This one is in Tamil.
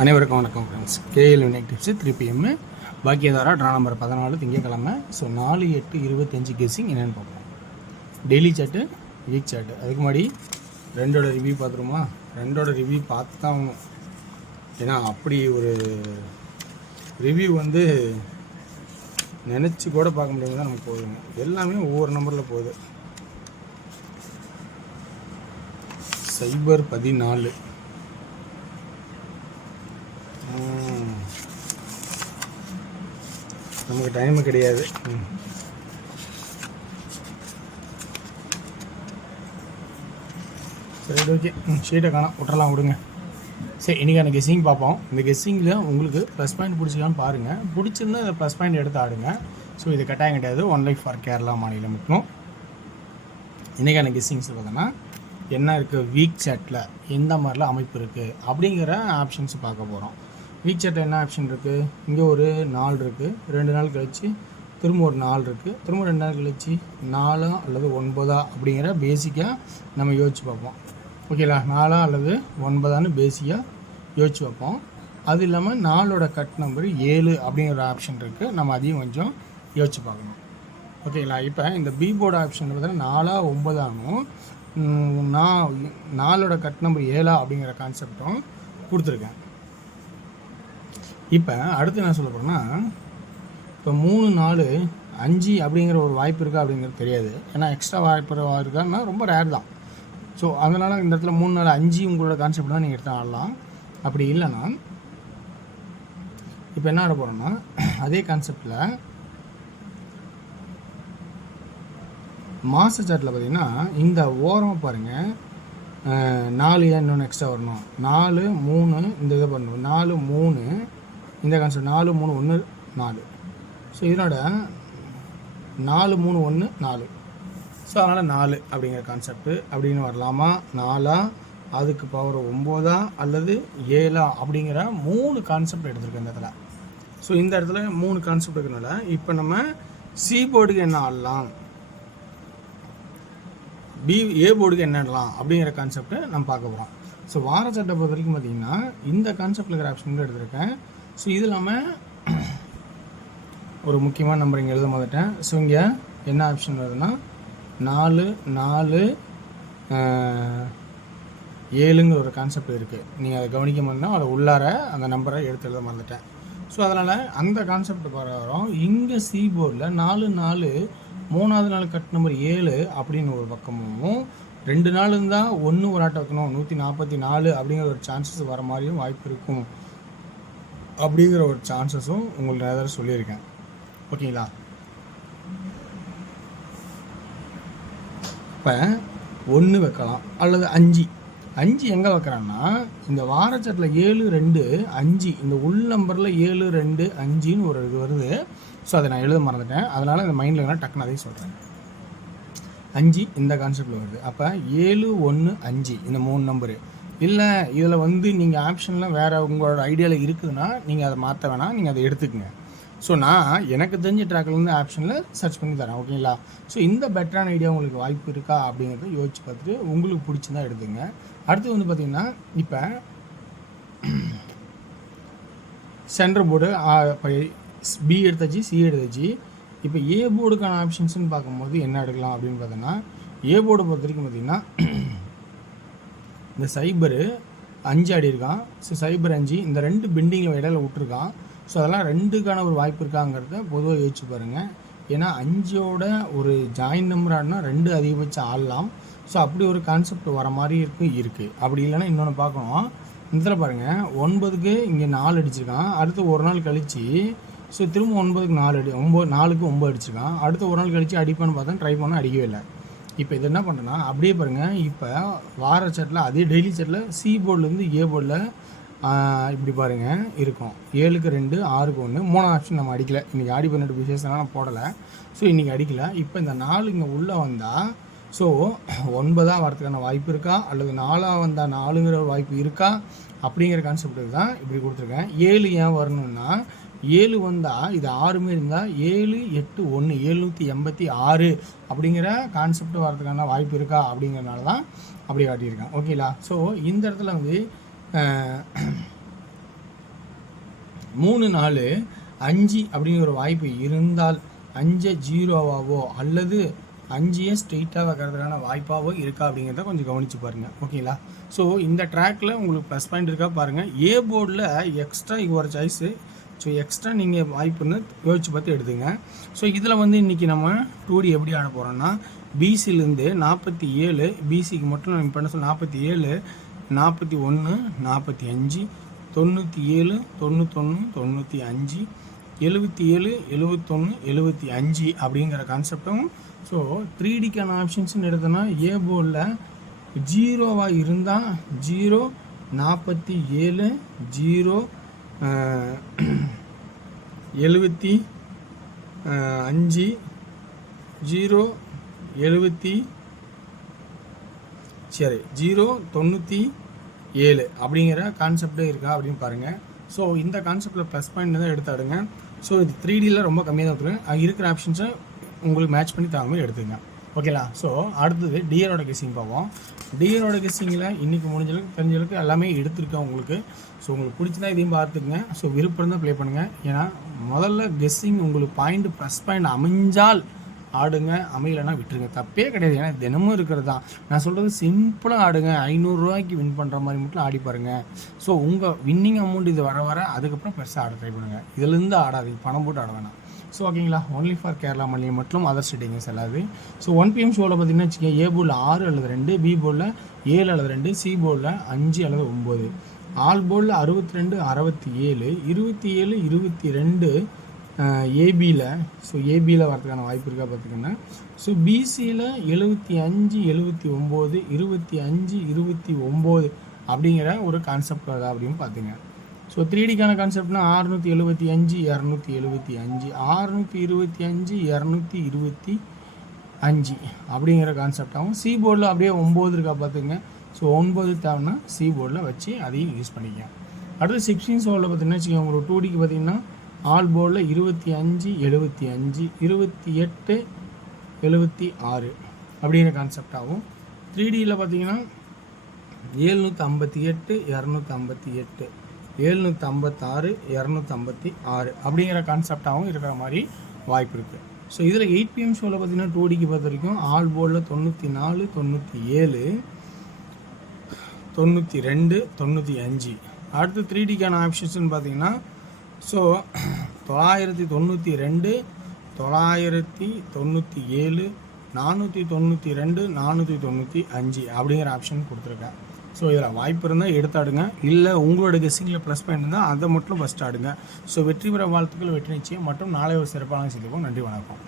அனைவருக்கும் வணக்கம் ஃப்ரெண்ட்ஸ். கேஎல் வினேக் tips 3 PM Bhagyadhara draw number 14 திங்கக்கிழமை. ஸோ 4/8/25 கெஸ்ஸிங் என்னென்னு பார்ப்போம். Daily chart, week chart. அதுக்கு முன்னாடி ரெண்டோட ரிவ்யூ பார்த்துருமா? ரெண்டோட ரிவ்யூ பார்த்து தான் ஆகணும். ஏன்னா அப்படி ஒரு ரிவ்யூ நினச்சி கூட பார்க்க முடியாமல் தான் நமக்கு போகுதுங்க. எல்லாமே ஒவ்வொரு நம்பரில் போகுது. சைபர் 14 நமக்கு டைமு கிடையாது. சரி, ஓகே. ஷீட்டை காணாம், விட்டுறலாம், விடுங்க. சரி, இன்றைக்கான கெஸ்ஸிங் பார்ப்போம். இந்த கெஸ்ஸிங்கில் உங்களுக்கு ப்ளஸ் பாயிண்ட் பிடிச்சிக்கலான்னு பாருங்கள். பிடிச்சிருந்தா அதை ப்ளஸ் பாயிண்ட் எடுத்து ஆடுங்க. ஸோ இது கட்டாயம் கிடையாது. 1 லைஃப் ஃபார் கேரளா மாநிலம் மட்டும். இன்றைக்கான கெஸ்ஸிங்ஸ் பார்த்தோன்னா என்ன இருக்குது, வீக் சாட்டில் எந்த மாதிரிலாம் அமைப்பு இருக்குது அப்படிங்கிற ஆப்ஷன்ஸ் பார்க்க போகிறோம். வீக் சாட்டில் என்ன ஆப்ஷன் இருக்குது? இங்கே ஒரு 4 இருக்குது. 2 நாள் கழித்து திரும்ப ஒரு 4 இருக்குது. திரும்ப 2 நாள் கழித்து 4 அல்லது 9 அப்படிங்கிற பேசிக்காக நம்ம யோசிச்சு பார்ப்போம். ஓகேங்களா? 4 அல்லது 9 பேசிக்காக யோசிச்சு பார்ப்போம். அது இல்லாமல் 4ஓட கட் நம்பர் 7 அப்படிங்கிற ஒரு ஆப்ஷன் இருக்குது. நம்ம அதையும் கொஞ்சம் யோசிச்சு பார்க்கணும். ஓகேங்களா? இப்போ இந்த பி போர்டு ஆப்ஷன் பார்த்தீங்கன்னா 4 9 4ஓட கட் நம்பர் 7 அப்படிங்கிற கான்செப்டும் கொடுத்துருக்கேன். இப்போ அடுத்து என்ன சொல்ல போகிறேன்னா, இப்போ 3 4 5 அப்படிங்கிற ஒரு வாய்ப்பு இருக்கா அப்படிங்கிறது தெரியாது. ஏன்னா எக்ஸ்ட்ரா வாய்ப்பு இருக்கான்னா ரொம்ப ரேர் தான். ஸோ அதனால் இந்த இடத்துல 3 4 5 உங்களோட கான்செப்ட் தான் நீங்கள் எடுத்து ஆடலாம். அப்படி இல்லைன்னா இப்போ என்ன ஆட போகிறோன்னா, அதே கான்செப்டில் மாச சாட்டில் பார்த்தீங்கன்னா இந்த ஓரமாக பாருங்கள், 4 ஏன் இன்னொன்று எக்ஸ்ட்ரா வரணும், 4 3 இந்த இதை பண்ணணும், 4 3 இந்த கான்செப்ட் 4 3 1 4. ஸோ இதனோட 4 3 1 4. ஸோ அதனால் 4 அப்படிங்கிற கான்செப்ட்டு அப்படின்னு வரலாமா, 4 அதுக்கு பவர் 9 அல்லது 7 அப்படிங்கிற 3 கான்செப்ட் எடுத்துருக்கேன் இந்த இடத்துல. ஸோ இந்த இடத்துல 3 கான்செப்ட் இருக்கிறனால இப்போ நம்ம சி போர்டுக்கு என்ன ஆடலாம், ஏ போர்டுக்கு என்ன ஆடலாம் அப்படிங்கிற கான்செப்டை நம்ம பார்க்க போகிறோம். ஸோ வார சட்டை பொறுத்த வரைக்கும் பார்த்திங்கன்னா இந்த கான்செப்டில் இருக்கிற ஆப்ஷன் எடுத்திருக்கேன். ஸோ இது இல்லாமல் ஒரு முக்கியமான நம்பர் இங்கே எழுத மாட்டேன். ஸோ இங்கே என்ன ஆப்ஷன் வருதுன்னா 4 4 7ங்கிற ஒரு கான்செப்ட் இருக்குது. நீங்கள் அதை கவனிக்க மாட்டேன்னா அதை உள்ளார அந்த நம்பரை எடுத்து எழுத மறந்துட்டேன். ஸோ அதனால் அந்த கான்செப்ட் வரோம். இங்கே சி போர்டில் 4 4 3வது நாள் கட் நம்பர் 7 அப்படின்னு ஒரு பக்கமும் 2 நாள் இருந்தால் 1 ஒரு ஆட்டை வைக்கணும் 144 அப்படிங்கிற ஒரு சான்சஸ் வர மாதிரியும் வாய்ப்பு இருக்கும் அப்படிங்கிற ஒரு சான்சஸும் உங்களுக்கு நிறைய தடவை சொல்லியிருக்கேன். ஓகேங்களா? இப்போ 1 வைக்கலாம் அல்லது 5 எங்கே வைக்கிறான்னா, இந்த வாரச்சட்டில் 7 2 5 இந்த உள் நம்பரில் 7 2 5ன்னு ஒரு இது வருது. ஸோ அதை நான் எழுத மறந்துட்டேன். அதனால் இந்த மைண்டில் வேணால் டக்குன்னு அதையும் சொல்கிறேன். 5 இந்த கான்செப்டில் வருது. அப்போ 7 1 5 இந்த 3 நம்பரு இல்லை. இதில் நீங்கள் ஆப்ஷன்லாம் வேறு உங்களோட ஐடியாவில் இருக்குதுன்னா நீங்கள் அதை மாற்ற வேணாம், நீங்கள் அதை எடுத்துக்கங்க. ஸோ நான் எனக்கு தெரிஞ்ச ட்ராக்லேருந்து ஆப்ஷனில் சர்ச் பண்ணி தரேன். ஓகேங்களா? ஸோ இந்த பெட்டரான ஐடியா உங்களுக்கு வாய்ப்பு இருக்கா அப்படிங்கிறத யோசிச்சு பார்த்துட்டு உங்களுக்கு பிடிச்சிருந்தா எடுத்துங்க. அடுத்து பார்த்திங்கன்னா இப்போ சென்டர் போர்டு பி எடுத்தாச்சு, சி எடுத்தாச்சு. இப்போ ஏ போர்டுக்கான ஆப்ஷன்ஸ்னு பார்க்கும்போது என்ன எடுக்கலாம் அப்படின்னு பார்த்தோன்னா, ஏ போர்டை பொறுத்த வரைக்கும் பார்த்திங்கன்னா இந்த சைபரு 5 ஆடி இருக்கான். ஸோ சைபர் 5 இந்த 2 பெண்டிங்கில் இடையில விட்டுருக்கான். ஸோ அதெல்லாம் 2க்கான ஒரு வாய்ப்பு இருக்காங்கிறத பொதுவாக யோசிச்சு பாருங்கள். ஏன்னா 5ஓட ஒரு ஜாயின் நம்பர் ஆடினா 2 அதிகபட்சம் ஆடலாம். ஸோ அப்படி ஒரு கான்செப்ட் வர மாதிரி இருக்குது. அப்படி இல்லைன்னா இன்னொன்று பார்க்கணும். இதில் பாருங்கள், 9க்கு இங்கே 4 அடிச்சிருக்கான். அடுத்து ஒரு நாள் கழித்து ஸோ திரும்ப 9க்கு 4 4க்கு 9 அடிச்சிருக்கான். அடுத்து ஒரு நாள் கழித்து அடிப்பான்னு பார்த்தா ட்ரை பண்ண அடிக்கவே இல்லை. இப்போ இது என்ன பண்ணுறேன்னா அப்படியே பாருங்கள், இப்போ வார சாட்டில் அதே டெய்லி சாட்டில் சி போர்ட்லேருந்து ஏ போர்டில் இப்படி பாருங்கள் இருக்கும். 7க்கு 2 6க்கு 1 3 ஆப்ஷன் நம்ம அடிக்கலை. இன்றைக்கி ஆடி 18 விசேஷம்லாம் நான் போடலை. ஸோ இன்றைக்கி அடிக்கலை. இப்போ இந்த 4 இங்கே உள்ளே வந்தால் ஸோ 9 வரதுக்கான வாய்ப்பு இருக்கா அல்லது 4 வந்தால் 4ங்கிற வாய்ப்பு இருக்கா அப்படிங்கிற கான்செப்டுக்கு தான் இப்படி கொடுத்துருக்கேன். 7 ஏன் வரணும்னா 7 வந்தால் இது 6 இருந்தால் 7 8 1 786 அப்படிங்கிற கான்செப்ட் வரதுக்கான வாய்ப்பு இருக்கா அப்படிங்கிறனால தான் அப்படி காட்டியிருக்கேன். ஓகேங்களா? ஸோ இந்த இடத்துல 3 4 5 அப்படிங்கிற ஒரு வாய்ப்பு இருந்தால் 5 0வாவோ அல்லது 5 ஸ்ட்ரெயிட்டாக வைக்கிறதுக்கான வாய்ப்பாவோ இருக்கா அப்படிங்கிறத கொஞ்சம் கவனித்து பாருங்கள். ஓகேங்களா? ஸோ இந்த ட்ராக்கில் உங்களுக்கு ப்ளஸ் பாயிண்ட் இருக்கா பாருங்கள். ஏ போர்டில் எக்ஸ்ட்ரா இது ஒரு சாய்ஸு. ஸோ எக்ஸ்ட்ரா நீங்கள் வாய்ப்புன்னு யோசிச்சு பார்த்து எடுத்துங்க. ஸோ இதில் வந்து இன்றைக்கி நம்ம 2D எப்படி ஆட போகிறோன்னா, பிசிலேருந்து 47 பிசிக்கு மட்டும் நம்ம பண்ண சொல்ல 47 41 45 97 91 95 77 71 75 அப்படிங்கிற கான்செப்டும். ஸோ 3Dக்கான ஆப்ஷன்ஸ்னு எடுத்தோன்னா ஏ போர்டில் 0வா இருந்தால் 0 47 0 75 0 70 சரி 0 97 அப்படிங்கிற கான்செப்டே இருக்கா அப்படின்னு பாருங்கள். ஸோ இந்த கான்செப்டில் ப்ளஸ் பாயிண்ட் தான் எடுத்து ஆடுங்க. ஸோ இது 3Dயில் ரொம்ப கம்மியாக தான் எடுத்துருங்க. இருக்கிற ஆப்ஷன்ஸை உங்களுக்கு மேட்ச் பண்ணி தகுந்த மாதிரி எடுத்துங்க. ஓகேங்களா? ஸோ அடுத்தது டியரோட கெஸ்ஸிங் பார்ப்போம். டியரோட கெஸ்ஸிங்கில் இன்றைக்கி முடிஞ்சளவுக்கு தெரிஞ்சளவுக்கு எல்லாமே எடுத்திருக்கேன் உங்களுக்கு. ஸோ உங்களுக்கு பிடிச்சதா இதையும் பார்த்துக்குங்க. ஸோ விருப்பம் இருந்தால் ப்ளே பண்ணுங்கள். ஏன்னா முதல்ல கெஸ்ஸிங் உங்களுக்கு பாயிண்ட் ப்ளஸ் பாயிண்ட் அமைஞ்சால் ஆடுங்க, அமையலைன்னா விட்டுருங்க, தப்பே கிடையாது. ஏன்னா தினமும் இருக்கிறது தான் நான் சொல்கிறது. சிம்பிளாக ஆடுங்க. 500 ரூபாய்க்கு வின் பண்ணுற மாதிரி மட்டும் ஆடி பாருங்கள். ஸோ உங்கள் வின்னிங் அமௌண்ட் இது வர அதுக்கப்புறம் பெருசாக ஆட ட்ரை பண்ணுங்கள். இதிலேருந்து ஆடாதீங்க, பணம் போட்டு ஆட வேணாம். ஸோ ஓகேங்களா? ஒன்லி ஃபார் கேரளா மல்லியம் மட்டும் அதர் ஸ்டேட்டிங்ஸ் எல்லாது. ஸோ 1 PM ஷோவில் பார்த்தீங்கன்னா வச்சுக்கோங்க, ஏ போர்டில் 6 அல்லது 2, பி போர்டில் 7 அல்லது 2, சி போர்டில் 5 அல்லது 9, ஆல் போர்டில் 62 67 27 22 ஏபியில். ஸோ ஏபியில் வரதுக்கான வாய்ப்பு இருக்கா பார்த்துக்கோங்க. ஸோ பிசியில் 75 79 25 29 அப்படிங்கிற ஒரு கான்செப்ட் வருதா அப்படின்னு பார்த்துங்க. ஸோ 3Dக்கான கான்செப்ட்னா 675 275 625 225 அப்படிங்கிற கான்செப்டாகவும், சி போர்டில் அப்படியே 9 இருக்கா பார்த்துங்க. ஸோ 9 தேவைன்னா சி போர்டில் வச்சு அதையும் யூஸ் பண்ணிக்க. அடுத்து 16 ஷோவில் பார்த்தீங்கன்னா வச்சுக்கோங்க, உங்களுக்கு 2Dக்கு பார்த்தீங்கன்னா ஆல் போர்டில் 25 75 28 76 அப்படிங்கிற கான்செப்டாகவும், 3Dயில் பார்த்தீங்கன்னா 758 258 756 256 அப்படிங்கிற கான்செப்டாகவும் இருக்கிற மாதிரி வாய்ப்பு இருக்குது. ஸோ இதில் 8 PM ஷோவில் பார்த்தீங்கன்னா 2Dக்கு பொறுத்த வரைக்கும் ஆல் போர்டில் 94 97 92 95. அடுத்து 3Dக்கான ஆப்ஷன்ஸ்னு பார்த்தீங்கன்னா ஸோ 992 997 492 495 அப்படிங்கிற ஆப்ஷன் கொடுத்துருக்கேன். ஸோ இதில் வாய்ப்பு இருந்தால் எடுத்தாடுங்க. இல்லை உங்களோட கெஸ்ஸிங்கில் ப்ளஸ் பாயிண்ட் இருந்தால் அதை மட்டும் ஃபஸ்ட் ஆடுங்க. ஸோ வெற்றி பெற வாழ்த்துக்கள், வெற்றி நிச்சயம் மற்றும் நாளை ஒரு சிறப்பான சந்திப்போம். நன்றி, வணக்கம்.